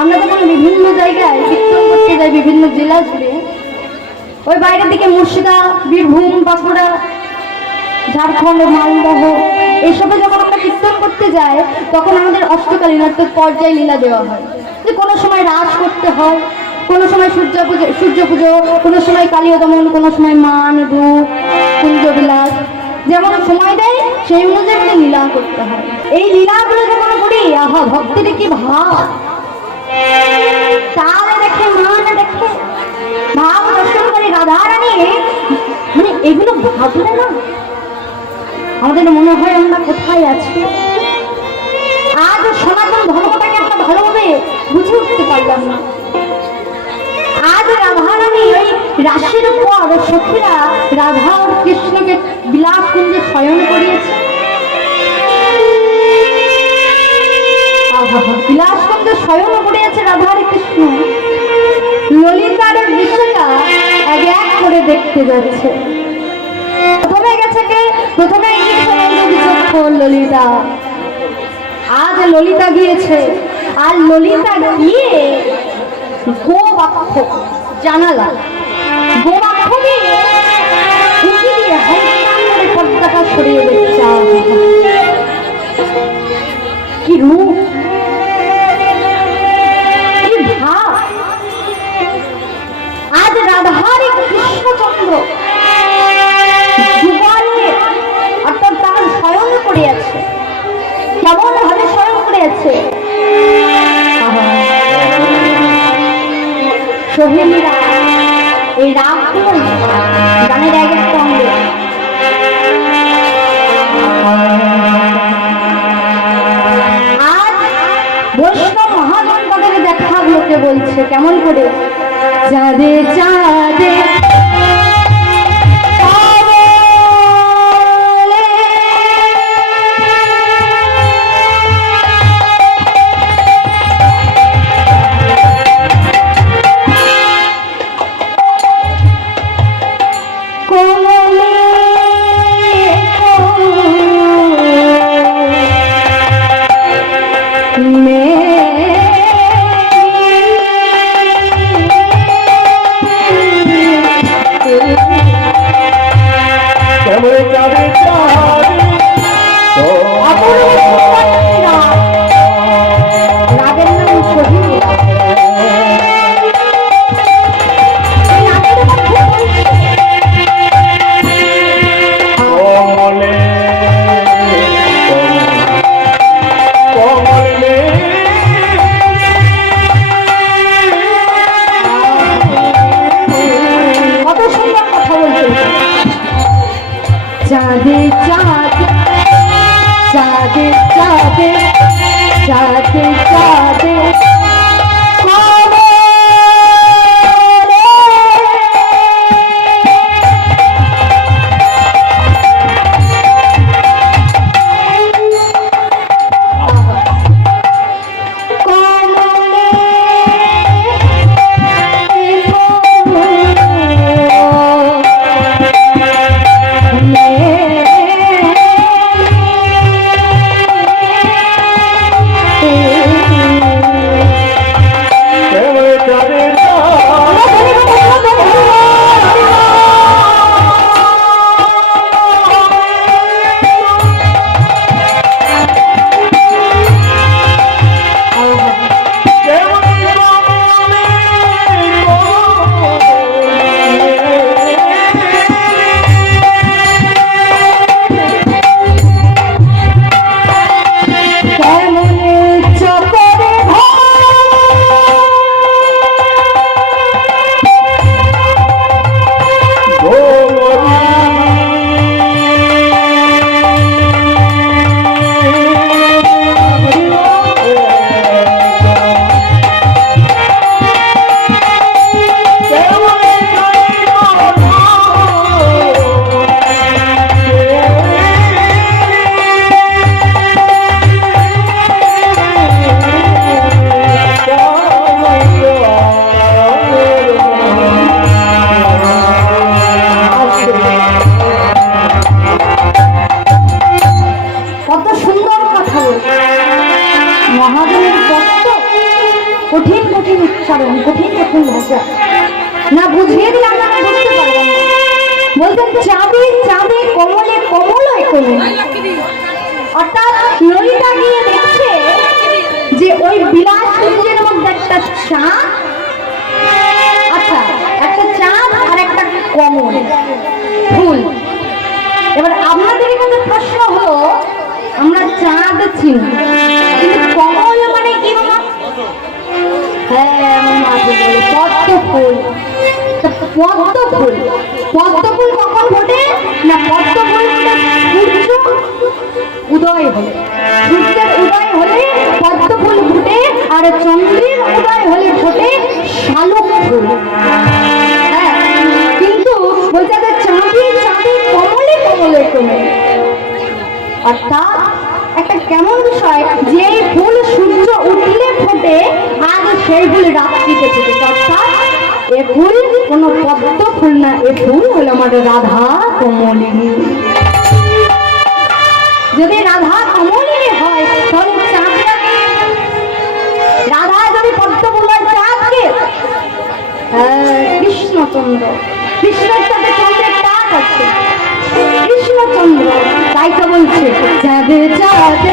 আমরা যখন বিভিন্ন জায়গায় কীর্তন করতে যাই বিভিন্ন জেলা জুড়ে, ওই বাইরের দিকে মুর্শিদা, বীরভূম, বাঁকুড়া, ঝাড়খণ্ড, মালদহ এসবে যখন আমরা কীর্তন করতে যাই তখন আমাদের অষ্টকালীন অর্থাৎ পর্যায় লীলা দেওয়া হয়। যে কোনো সময় রাস করতে হয়, কোনো সময় সূর্য পুজো, কোনো সময় কালীয় দমন, কোনো সময় মান, রূপ, কুঞ্জবিলাস, যেমন সময় দেয় সেই অনুযায়ী একটা লীলা করতে হয়। এই লীলাগুলো যখন করি, আহা ভক্তির কি ভাব! তাল দেখে, মান দেখে, ভাব দর্শন করে রাধারানী, মানে এগুলো ভাবলে না আমাদের মনে হয় আমরা কোথায় আছি। আজ সনাতন ধর্মটাকে আমরা ভালোভাবে বুঝে উঠতে পারলাম না। আজ রাধারানী ওই রাশির পর সখীরা রাধা ও কৃষ্ণকে বিলাস কুঞ্জে শয়ন করিয়েছে। বিলাস কুঞ্জে শয়ন করিয়েছে রাধা আর কৃষ্ণ। ললিতার দৃশ্যটা এক এক করে দেখতে যাচ্ছে। প্রথমে গেছে কে? প্রথমে ললিতা। আজ ললিতা গিয়েছে, আর ললিতা গিয়ে গোবাক্ষ জানালা, গোবাক্ষ দিয়ে উঁকি দিয়ে হালকা পর্দাটা সরিয়ে দিচ্ছে। কি রূপ, কি ভাব! আজ রাধারী কৃষ্ণচন্দ্র যুগলে অর্থাৎ তার শয়ন করে আছে। কেমন ভাবে শয়ন করে আছে! সোহেলীরা এই রাগগুলো গানের এক একটা অঙ্গ। আজ বৈষ্ণব মহাজন তাদের দেখা লোকে বলছে কেমন করে, চাঁদে চাঁদে কঠিন কঠিন উচ্চারণ, কঠিন কঠিন ভাষা, না বুঝিয়ে দিলে আপনারা বুঝতে পারবেন না। বলছেন চাঁদে চাঁদে কমলে কমলয় কোলে, অর্থাৎ ললিতা গিয়ে দেখছে যে ওই বিলাসপুঞ্জের মধ্যে একটা চাঁদ, আচ্ছা একটা চাঁদ আর একটা কমল ফুল। এবার আপনাদের কাছে প্রশ্ন হলো, আমরা চাঁদ চিনি কিন্তু কমল মানে কি বাবা? হ্যাঁ পদ্ম ফুল। পদ্ম ফুল, পদ্ম ফুল কখন ফোটে না? পদ্ম ফুল সূর্য উদয় হলে, সূর্যের উদয় হলে পদ্ম ফুল ফুটে, আর চন্দ্রের উদয় হলে ফোটে শালুক ফুল। হ্যাঁ, কিন্তু বলতে হবে চাঁদে চাঁদে কমলে কমলে কমলে, অর্থাৎ একটা কেমন বিষয় যে ফুল সূর্য উঠলে ফোটে আর সেই ফুল রাত্রিতে ফোটে। অর্থাৎ এ ফুল কোনো পদ্ম ফুল না, এ ফুল হলো আমাদের রাধা কমলিনী। যদি রাধা কমলিনী হয় তাহলে চাঁদটাকে, রাধা যদি পদ্ম ফুল হয় চাঁদকে কৃষ্ণচন্দ্র, কৃষ্ণের সাথে চন্দ্রের টাক আছে, কৃষ্ণচন্দ্র। তাই তো বলছে চাঁদে চাঁদে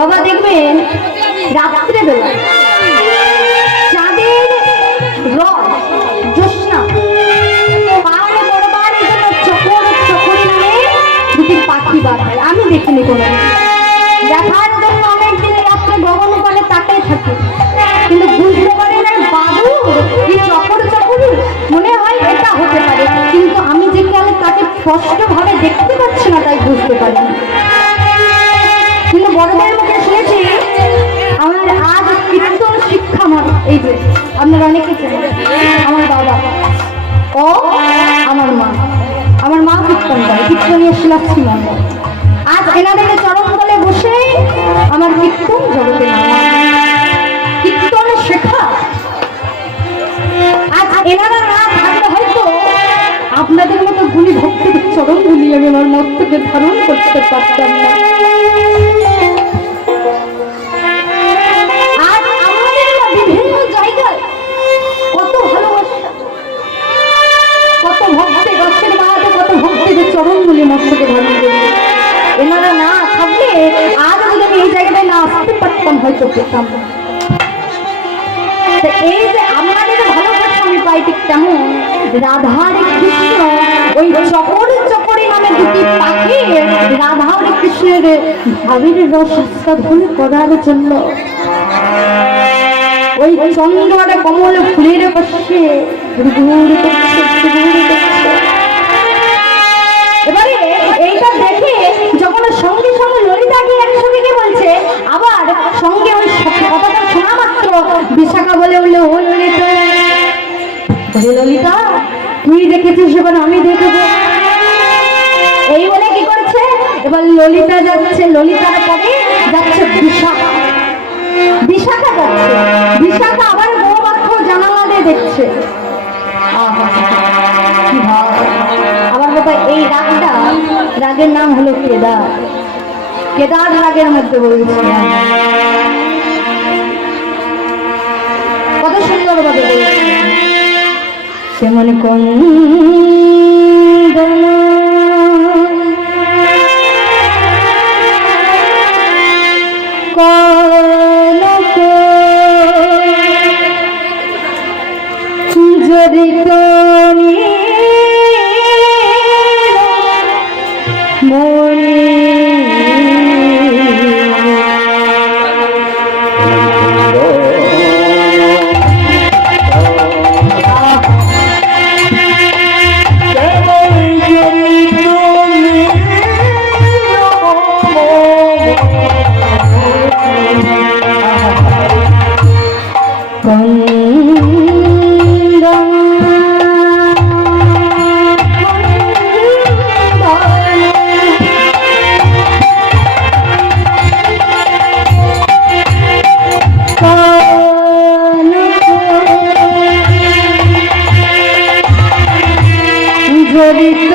বাবা দেখবেন রাত্রে বেলা চাঁদের রস জ্যোৎস্না পার করবার জন্য চকর চকরি নামে দুটি পাখি বার হয়। আমি দেখিনি কোনো, দেখার জন্য অনেক দিনে রাত্রে গগন করে তাকাই থাকি, কিন্তু বুঝতে পারি না বাবু কি চকর চকরি, মনে হয় এটা হতে পারে, কিন্তু আমি যে খেয়ালে তাকে স্পষ্টভাবে দেখতে পাচ্ছি না তাই বুঝতে পারি না। কিন্তু বড়দের মুখে শুনেছি, আমার আজ কীর্তন শিক্ষা আমার এই যে আপনারা অনেকে চেনেন, আমার বাবা ও আমার মা কীর্তন করে, কীর্তনীয় শিলাক্ষী মন্ডল। আজ এনাদের চরণ তলে বসে আমার কীর্তন জগতে নামা, কীর্তন শেখা। আজ এনারা না থাকলে হয়তো আপনাদের মতো গুলি ভক্তদের চরণ গুলি আমি আমার মস্তকে ধারণ করতে পারতাম না। চরণগুলি মস্তকে ধারণ করি, এনারা না থাকলে আজ যদি আমি এই জায়গাটায় না আসতে পারতাম হয়তো পেতাম না। এই যে আপনাদের ভালোবাসা আমি পাই ঠিক তেমন রাধার কৃষ্ণ ওই চকর চকরি নামে দুটি পাখি রাধার কৃষ্ণের ভাবের রস আস্বাদন করার জন্য ওই চন্দ্র কমল ফুলের পাশে এবারে এইটা দেখে যখন সঙ্গে সঙ্গে ললিতা গিয়ে একসঙ্গে বলছে এবার আমি দেখবো। এই বলে কি করছে, এবার ললিতা যাচ্ছে, ললিতার পরে যাচ্ছে বিশাখা। বিশাখা যাচ্ছে, বিশাখা আবার বউ বাক্য জানালা দিয়ে দেখছে। আবার বাবা এই রাগটা, রাগের নাম হলো কেদার। কেদার রাগের মধ্যে বলছে, কত সুন্দর ভাবে বলছে, কেমন কোন জড়িত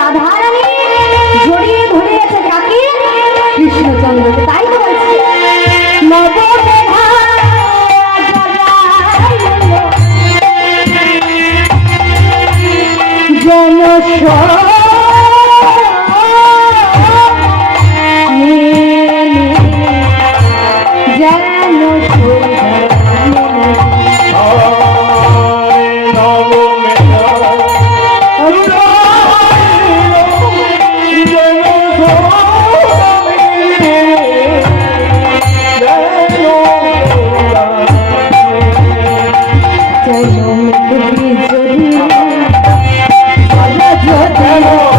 রাধারানী জড়িয়ে ধরে আছে কাকে? কৃষ্ণচন্দ্রকে। Hello.